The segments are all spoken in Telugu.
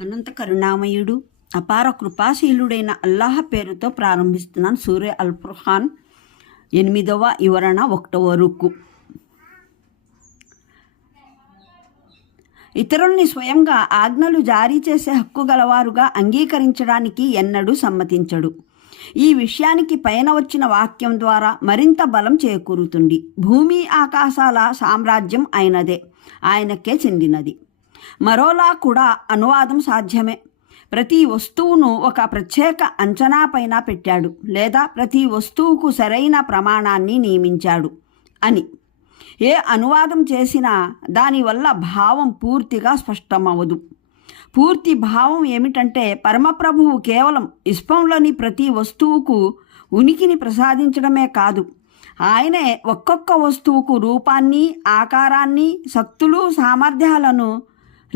అనంత కరుణామయుడు అపార కృపాశీలుడైన అల్లాహ్ పేరుతో ప్రారంభిస్తున్నాను సూర్య అల్ ఫుర్ఖాన్ ఎనిమిదవ వివరణ ఒకటవ రుక్కు ఇతరుల్ని స్వయంగా ఆజ్ఞలు జారీ చేసే హక్కు గలవారుగా అంగీకరించడానికి ఎన్నడూ సమ్మతించడు. ఈ విషయానికి పైన వచ్చిన వాక్యం ద్వారా మరింత బలం చేకూరుతుంది. భూమి ఆకాశాల సామ్రాజ్యం అయినదే. ఆయనకే చెందినది. మరోలా కూడా అనువాదం సాధ్యమే. ప్రతి వస్తువును ఒక ప్రత్యేక అంచనా పైన పెట్టాడు లేదా ప్రతి వస్తువుకు సరైన ప్రమాణాన్ని నియమించాడు అని. ఏ అనువాదం చేసినా దానివల్ల భావం పూర్తిగా స్పష్టమవదు పూర్తి భావం ఏమిటంటే పరమప్రభువు కేవలం ఇష్టంలోని ప్రతి వస్తువుకు ఉనికిని ప్రసాదించడమే కాదు ఆయనే ఒక్కొక్క వస్తువుకు రూపాన్ని ఆకారాన్ని శక్తులు సామర్థ్యాలను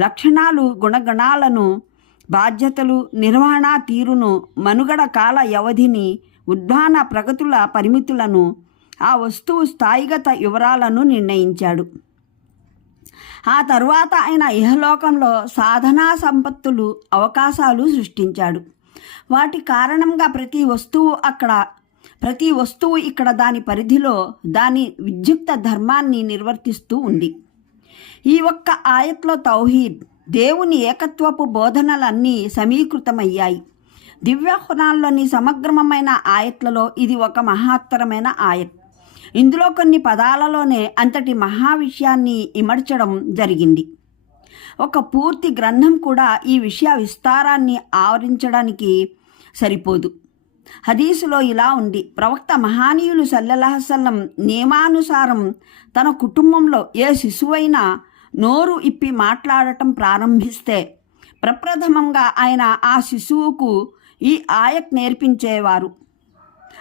లక్షణాలు గుణగణాలను బాధ్యతలు నిర్వహణ తీరును మనుగడ కాల వ్యవధిని ఉద్భాన ప్రగతుల పరిమితులను ఆ వస్తువు స్థాయిగత వివరాలను నిర్ణయించాడు. ఆ తర్వాత ఆయన ఇహలోకంలో సాధనా సంపత్తులు అవకాశాలు సృష్టించాడు. వాటి కారణంగా ప్రతి వస్తువు అక్కడ ప్రతి వస్తువు ఇక్కడ దాని పరిధిలో దాని విద్యుక్త ధర్మాన్ని నిర్వర్తిస్తూ ఉంది. ఈ ఒక్క ఆయత్లో తౌహీద్ దేవుని ఏకత్వపు బోధనలన్నీ సమీకృతమయ్యాయి. దివ్యహునాల్లోని సమగ్రమైన ఆయత్లలో ఇది ఒక మహత్తరమైన ఆయత్. ఇందులో కొన్ని పదాలలోనే అంతటి మహా విషయాన్ని ఇమర్చడం జరిగింది. ఒక పూర్తి గ్రంథం కూడా ఈ విషయ విస్తారాన్ని ఆవరించడానికి సరిపోదు. హదీసులో ఇలా ఉంది. ప్రవక్త మహానీయులు సల్లెలహసల్లం నియమానుసారం తన కుటుంబంలో ఏ శిశువైనా నోరు ఇప్పి మాట్లాడటం ప్రారంభిస్తే ప్రప్రథమంగా ఆయన ఆ శిశువుకు ఈ ఆయత్ నేర్పించేవారు.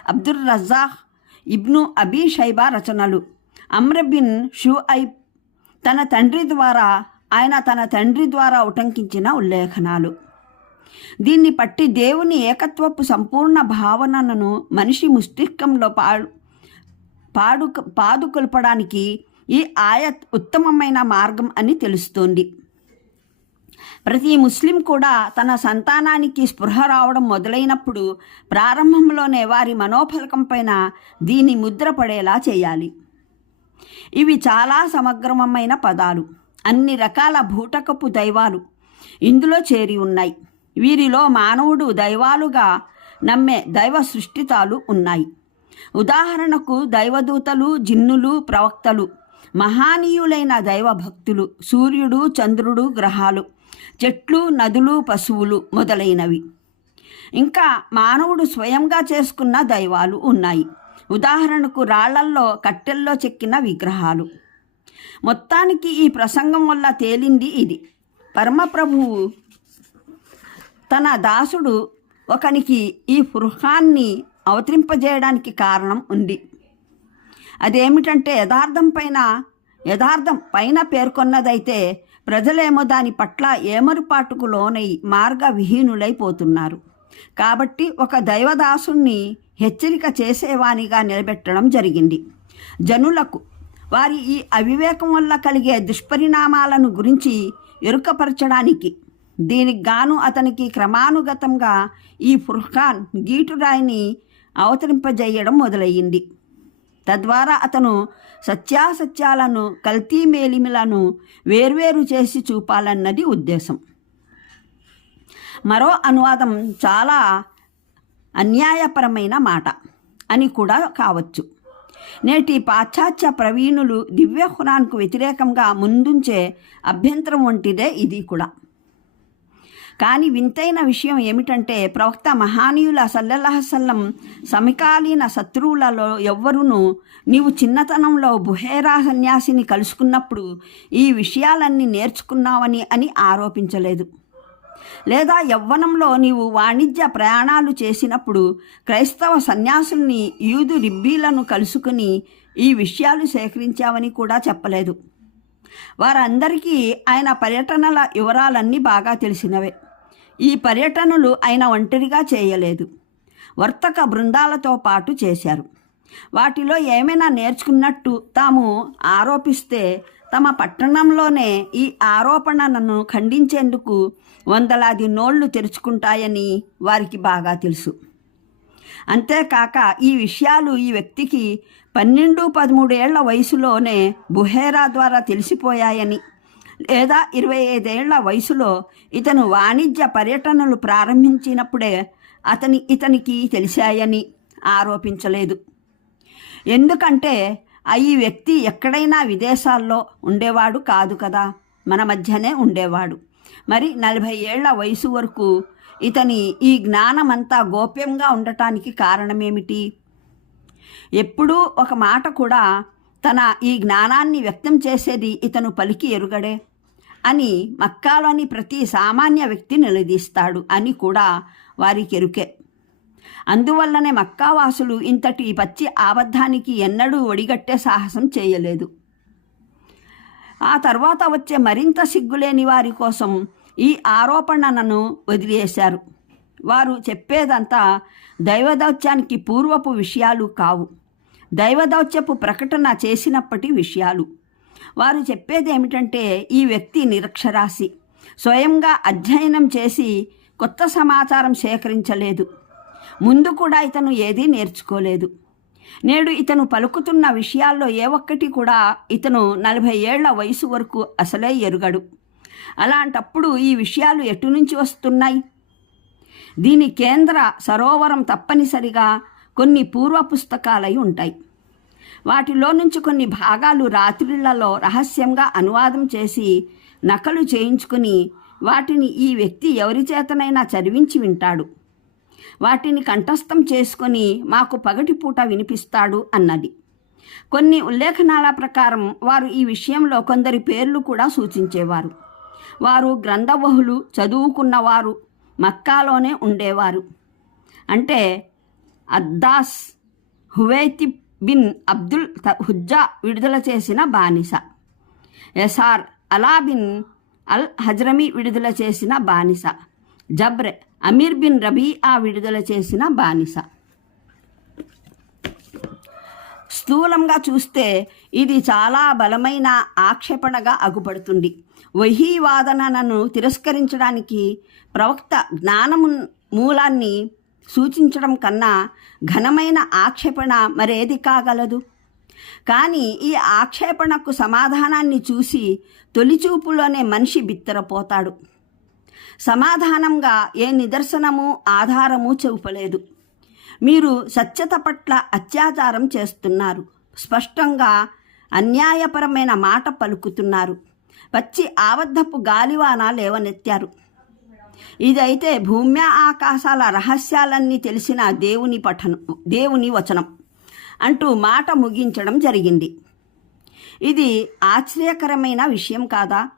అబ్దుల్ రజాహ్ ఇబ్ను అబీ షైబా రచనలు. అమ్రబిన్ షుఐబ్ తన తండ్రి ద్వారా ఆయన తన తండ్రి ద్వారా ఉటంకించిన ఉల్లేఖనాలు. దీన్ని పట్టి దేవుని ఏకత్వపు సంపూర్ణ భావనను మనిషి మస్తిష్కంలో పాడు పాడు పాదుకొల్పడానికి ఈ ఆయత్ ఉత్తమమైన మార్గం అని తెలుస్తోంది. ప్రతి ముస్లిం కూడా తన సంతానానికి స్పృహ రావడం మొదలైనప్పుడు ప్రారంభంలోనే వారి మనోఫలకం పైన దీని ముద్ర పడేలా చేయాలి. ఇవి చాలా సమగ్రమైన పదాలు. అన్ని రకాల భూటకపు దైవాలు ఇందులో చేరి ఉన్నాయి. వీరిలో మానవుడు దైవాలుగా నమ్మే దైవ సృష్టితాలు ఉన్నాయి. ఉదాహరణకు దైవదూతలు జిన్నులు ప్రవక్తలు మహానీయులైన దైవ భక్తులు సూర్యుడు చంద్రుడు గ్రహాలు చెట్లు నదులు పశువులు మొదలైనవి. ఇంకా మానవుడు స్వయంగా చేసుకున్న దైవాలు ఉన్నాయి. ఉదాహరణకు రాళ్ళల్లో కట్టెల్లో చెక్కిన విగ్రహాలు. మొత్తానికి ఈ ప్రసంగం వల్ల తేలింది ఇది. పరమప్రభువు తన దాసుడు ఒకనికి ఈ ఫుర్హాన్ని అవతరింపజేయడానికి కారణం ఉంది. అదేమిటంటే యథార్థం పైన యథార్థం పైన పేర్కొన్నదైతే ప్రజలేమో దాని పట్ల ఏమరుపాటుకు లోనై మార్గ విహీనులైపోతున్నారు. కాబట్టి ఒక దైవదాసుణ్ణి హెచ్చరిక చేసేవానిగా నిలబెట్టడం జరిగింది. జనులకు వారి ఈ అవివేకం వల్ల కలిగే దుష్పరిణామాలను గురించి ఎరుకపరచడానికి దీనికి గాను అతనికి క్రమానుగతంగా ఈ ఫుర్ఖాన్ గీటురాయిని అవతరింపజేయడం మొదలయ్యింది. తద్వారా అతను సత్యాసత్యాలను కల్తీ మేలిమిలను వేర్వేరు చేసి చూపాలన్నది ఉద్దేశం. మరో అనువాదం చాలా అన్యాయపరమైన మాట అని కూడా కావచ్చు. నేటి పాశ్చాత్య ప్రవీణులు దివ్య ఖురాన్కు వ్యతిరేకంగా ముందుంచే అభ్యంతరం వంటిదే ఇది కూడా. కానీ వింతైన విషయం ఏమిటంటే ప్రవక్త మహానీయుల సల్లల్లాహసల్లం సమకాలీన శత్రువులలో ఎవ్వరునూ నీవు చిన్నతనంలో బుహేరా సన్యాసిని కలుసుకున్నప్పుడు ఈ విషయాలన్నీ నేర్చుకున్నావని అని ఆరోపించలేదు. లేదా యవ్వనంలో నీవు వాణిజ్య ప్రయాణాలు చేసినప్పుడు క్రైస్తవ సన్యాసుల్ని యూదు రిబ్బీలను కలుసుకుని ఈ విషయాలు సేకరించావని కూడా చెప్పలేదు. వారందరికీ ఆయన పర్యటనల వివరాలన్నీ బాగా తెలిసినవే. ఈ పర్యటనలు ఆయన ఒంటరిగా చేయలేదు. వర్తక బృందాలతో పాటు చేశారు. వాటిలో ఏమైనా నేర్చుకున్నట్టు తాము ఆరోపిస్తే తమ పట్టణంలోనే ఈ ఆరోపణలను ఖండించేందుకు వందలాది నోళ్ళు తెరుచుకుంటాయని వారికి బాగా తెలుసు. అంతేకాక ఈ విషయాలు ఈ వ్యక్తికి పన్నెండు పదమూడేళ్ళ వయసులోనే బుహేరా ద్వారా తెలిసిపోయాయని లేదా ఇరవై ఐదేళ్ళ వయసులో ఇతను వాణిజ్య పర్యటనలు ప్రారంభించినప్పుడే అతని ఇతనికి తెలిసాయని ఆరోపించలేదు. ఎందుకంటే ఈ వ్యక్తి ఎక్కడైనా విదేశాల్లో ఉండేవాడు కాదు కదా. మన మధ్యనే ఉండేవాడు. మరి నలభై ఏళ్ళ వయసు వరకు ఇతని ఈ జ్ఞానమంతా గోప్యంగా ఉండటానికి కారణమేమిటి? ఎప్పుడూ ఒక మాట కూడా తన ఈ జ్ఞానాన్ని వ్యక్తం చేసేది ఇతను పలికి ఎరుగడే అని మక్కాలోని ప్రతి సామాన్య వ్యక్తి నిలదీస్తాడు అని కూడా వారికి ఎరుకే అందువల్లనే మక్కావాసులు ఇంతటి పచ్చి ఆబద్ధానికి ఎన్నడూ ఒడిగట్టే సాహసం చేయలేదు. ఆ తర్వాత వచ్చే మరింత సిగ్గులేని వారి కోసం ఈ ఆరోపణలను వదిలేశారు. వారు చెప్పేదంతా దైవదౌత్యానికి పూర్వపు విషయాలు కావు. దైవదౌత్యపు ప్రకటన చేసినప్పటి విషయాలు. వారు చెప్పేది ఏమిటంటే ఈ వ్యక్తి నిరక్షరాశి స్వయంగా అధ్యయనం చేసి కొత్త సమాచారం సేకరించలేదు. ముందు కూడా ఇతను ఏదీ నేర్చుకోలేదు. నేడు ఇతను పలుకుతున్న విషయాల్లో ఏ ఒక్కటి కూడా ఇతను నలభై ఏళ్ళ వయసు వరకు అసలే ఎరుగడు. అలాంటప్పుడు ఈ విషయాలు ఎటు నుంచి వస్తున్నాయి? దీని కేంద్ర సరోవరం తప్పనిసరిగా కొన్ని పూర్వ పుస్తకాలై ఉంటాయి. వాటిలో నుంచి కొన్ని భాగాలు రాత్రులలో రహస్యంగా అనువాదం చేసి నకలు చేయించుకుని వాటిని ఈ వ్యక్తి ఎవరి చేతనైనా చదివించి వింటాడు. వాటిని కంఠస్థం చేసుకొని మాకు పగటిపూట వినిపిస్తాడు అన్నది. కొన్ని ఉల్లేఖనాల ప్రకారం వారు ఈ విషయంలో కొందరి పేర్లు కూడా సూచించేవారు. వారు గ్రంథవహులు చదువుకున్నవారు మక్కాలోనే ఉండేవారు. అంటే అద్దాస్ హువైతిబ్ బిన్ అబ్దుల్ త- హుజ్జా విడుదల చేసిన బానిస. ఎస్ఆర్ అలా బిన్ అల్ హజ్రమీ విడుదల చేసిన బానిస. జబ్రె అమీర్ బిన్ రబీఆ విడుదల చేసిన బానిస. స్థూలంగా చూస్తే ఇది చాలా బలమైన ఆక్షేపణగా అగుపడుతుంది. వహీ వాదనను తిరస్కరించడానికి ప్రవక్త జ్ఞానము మూలాన్ని సూచించడం కన్నా ఘనమైన ఆక్షేపణ మరేది కాగలదు? కానీ ఈ ఆక్షేపణకు సమాధానాన్ని చూసి తొలిచూపులోనే మనిషి బిత్తరపోతాడు. సమాధానంగా ఏ నిదర్శనము ఆధారము చూపలేదు. మీరు సత్యత పట్ల అత్యాచారం చేస్తున్నారు. స్పష్టంగా అన్యాయపరమైన మాట పలుకుతున్నారు. పచ్చి ఆబద్ధపు గాలివాన లేవనెత్తారు. ఇదైతే భూమ్య ఆకాశాల రహస్యాలన్నీ తెలిసిన దేవుని పఠనం దేవుని వచనం అంటూ మాట ముగించడం జరిగింది. ఇది ఆశ్చర్యకరమైన విషయం కాదా?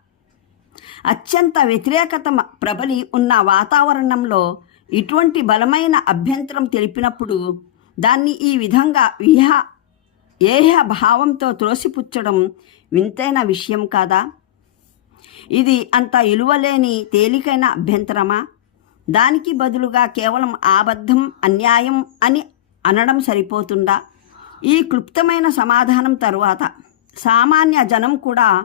అత్యంత వ్యతిరేకత ప్రబలి ఉన్న వాతావరణంలో ఇటువంటి బలమైన అభ్యంతరం తెలిపినప్పుడు దాన్ని ఈ విధంగా విహ ఏహ భావంతో త్రోసిపుచ్చడం వింతైన విషయం కాదా? ఇది అంత ఇలువలేని తేలికైన అభ్యంతరమా? దానికి బదులుగా కేవలం ఆబద్ధం అన్యాయం అని అనడం సరిపోతుందా? ఈ క్లుప్తమైన సమాధానం తరువాత సామాన్య జనం కూడా